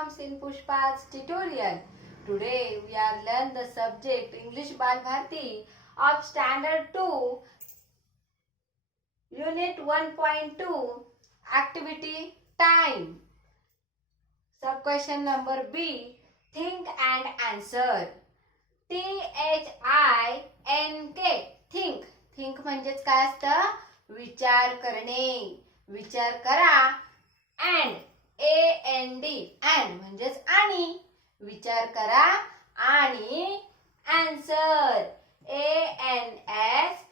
comes in Pushpa's tutorial. Today we are learn the subject English Balbharti of Standard 2, Unit 1.2, Activity Time. Sub question number B. Think and answer. THINK. Think. Think म्हणजेच काय असतं? विचार करणे. विचार करा. And AND म्हणजेच आणि. विचार करा आणि answer ANSWER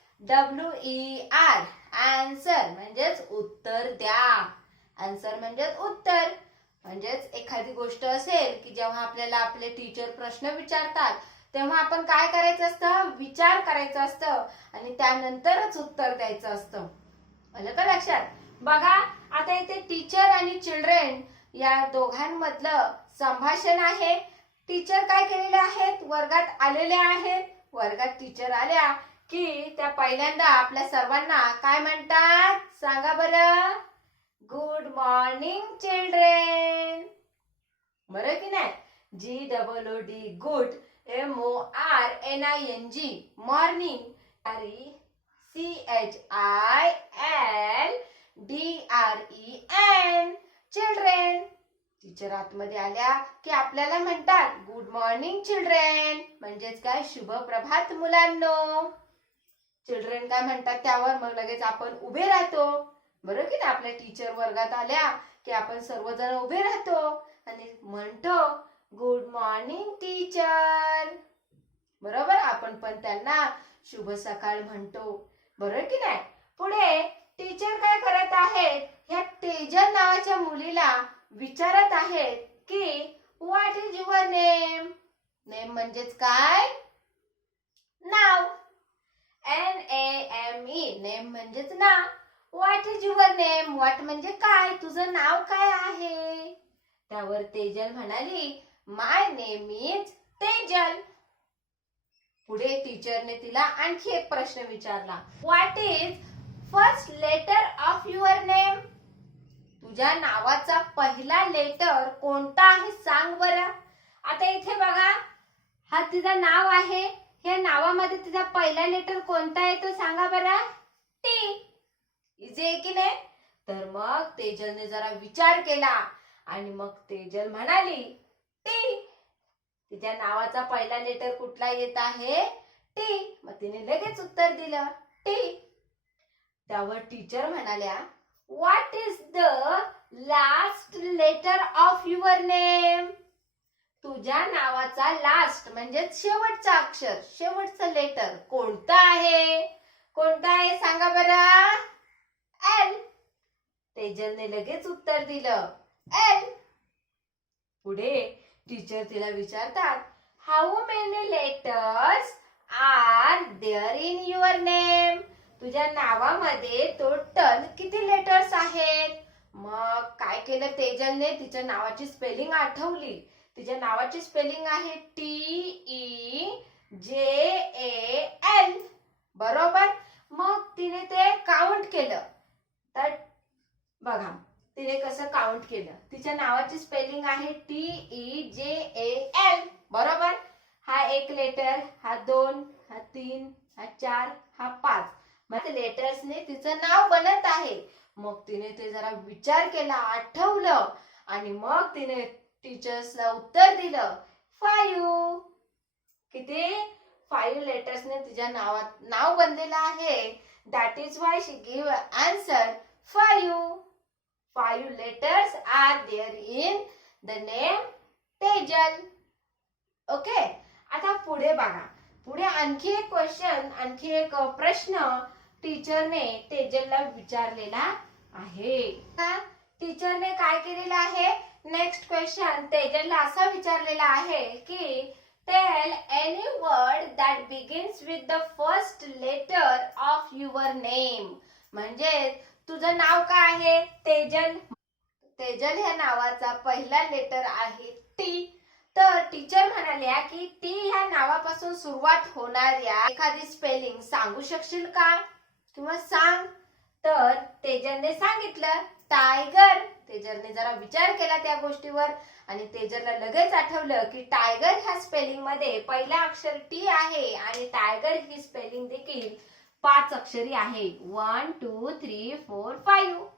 answer म्हणजेच उत्तर द्या. answer म्हणजेच उत्तर. म्हणजेच एखादी गोष्ट असेल की जेव्हा आपल्याला आपले टीचर प्रश्न विचारतात तेव्हा आपण काय करायचं असतं? विचार करायचं असतं आणि त्यानंतरच उत्तर द्यायचं असतं. आलं का लक्षात? बघा आता इथे टीचर आणि चिल्ड्रेन या दोघांमधलं संभाषण आहे. टीचर काय केलेले आहेत? वर्गात आलेले आहेत. वर्गात टीचर आल्या की त्या पहिल्यांदा आपल्या सर्वांना काय म्हणतात? सांगा बरं. Good morning children. बरं की नाही? GOOD good MORNING morning. CHILDREN children. Teacher आतमध्ये आल्या की आपल्याला म्हणतात गुड मॉर्निंग चिल्ड्रेन म्हणजेच काय? शुभ प्रभात मुलांनो. चिल्ड्रेन काय म्हणतात त्यावर मग लगेच आपण उभे राहतो. बरोबर की नाही? आपल्या टीचर वर्गात आल्या की आपण सर्वजण उभे राहतो आणि म्हणतो गुड मॉर्निंग टीचर. बरोबर? आपण पण त्यांना शुभ सकाळ म्हणतो. बरोबर की नाही? पुढे टीचर काय करत आहेत? ह्या तेजल नावाच्या मुलीला विचारत आहेत की what is your name. Name म्हणजेच काय? नाव. NAME नेम म्हणजेच नाव. What is your name. What म्हणजे काय? तुझं नाव काय आहे? त्यावर तेजल म्हणाली माय नेम इज तेजल. पुढे टीचरने तिला आणखी एक प्रश्न विचारला. What is first letter of your name. तुझ्या नावाचा पहिला लेटर कोणता आहे सांग बरं. आता इथे बघा हा तिचं नाव आहे. या नावामध्ये तिचा पहिला लेटर कोणता आहे तो सांगा बरं. टी. इझी आहे की नाही? तर मग तेजलने जरा विचार केला आणि मग तेजल म्हणाली टी. तिच्या नावाचा पहिला लेटर कुठला येत आहे? टी. मग तिने लगेच उत्तर दिलं टी. त्यावर टीचर म्हणाल्या what is the last letter of your name. तुझ्या नावाचा लास्ट म्हणजे शेवटचा अक्षर, शेवटचं लेटर कोणतं आहे? कोणतं आहे सांगा बरं. एल. तेजलने लगेच उत्तर दिलं एल. पुढे टीचर तिला विचारतात how many letters are there in your name. तुझ्या नावामध्ये टोटल किती लेटर्स आहेत? मग काय केलं तेजलने? तिच्या नावाची स्पेलिंग आठवली. तिच्या नावाची स्पेलिंग आहे TEJAL. बरोबर? मग तिने ते काउंट केलं. तर बघा तिने कसं काउंट केलं. तिच्या नावाची स्पेलिंग आहे TEJAL. बरोबर? हा एक लेटर, हा 2, हा 3, हा 4, हा 5. मग लेटर्सने तिचं नाव बनत आहे. मग तिने ते जरा विचार केला, आठवलं आणि मग तिने टीचर्सला उत्तर दिलं 5. किती? 5 लेटर्सने तिच्या नाव बनलेलं आहे. That is why she give answer 5. 5 letters are there in the name Tejal. Okay. आता पुढे बघा. पुढे आणखी एक क्वेश्चन, आणखी एक प्रश्न टीचरने तेजलला विचारलेला आहे. टीचरने काय केलेलं आहे? नेक्स्ट क्वेश्चन तेजलला असा विचारलेला आहे की tell any word that begins with the first letter of your name. म्हणजे तुझं नाव काय आहे? तेजल. तेजल ह्या नावाचा पहिला लेटर आहे टी. तर टीचर म्हणाल्या की टी ह्या नावापासून सुरुवात होणाऱ्या एखादी स्पेलिंग सांगू शकशील का? किंवा सांग. तर तेजलने सांगितलं टायगर. तेजलने जरा विचार केला त्या गोष्टीवर आणि तेजलला लगेच आठवलं की टायगर ह्या स्पेलिंग मध्ये पहिला अक्षर टी आहे आणि टायगर ही स्पेलिंग देखील 5 अक्षरी आहे. 1 2 3 4 5.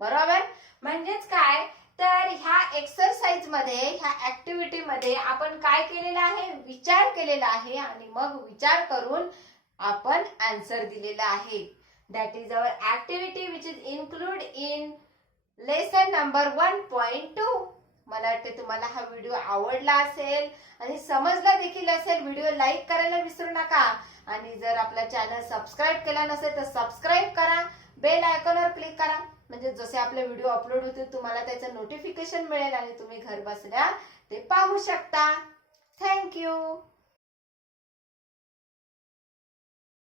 बरोबर. म्हणजेच काय तर ह्या एक्सरसाइज मध्ये ह्या ऍक्टिव्हिटी मध्ये आपण काय केलेलं आहे, विचार केलेला आहे आणि मग विचार करून आपण आन्सर दिलेला आहे. That is our activity which is include in lesson number 1.2. मला वाटते तुम्हाला हा व्हिडिओ आवडला असेल आणि समजला देखील असेल. व्हिडिओ लाईक करायला विसरू नका आणि जर आपला चॅनल सबस्क्राईब केला नसेल तर सबस्क्राईब करा. बेल आयकॉनवर क्लिक करा म्हणजे जसे आपले व्हिडिओ अपलोड होतील तुम्हाला त्याचं नोटिफिकेशन मिळेल आणि तुम्ही घर बसल्या ते पाहू शकता. थँक्यू.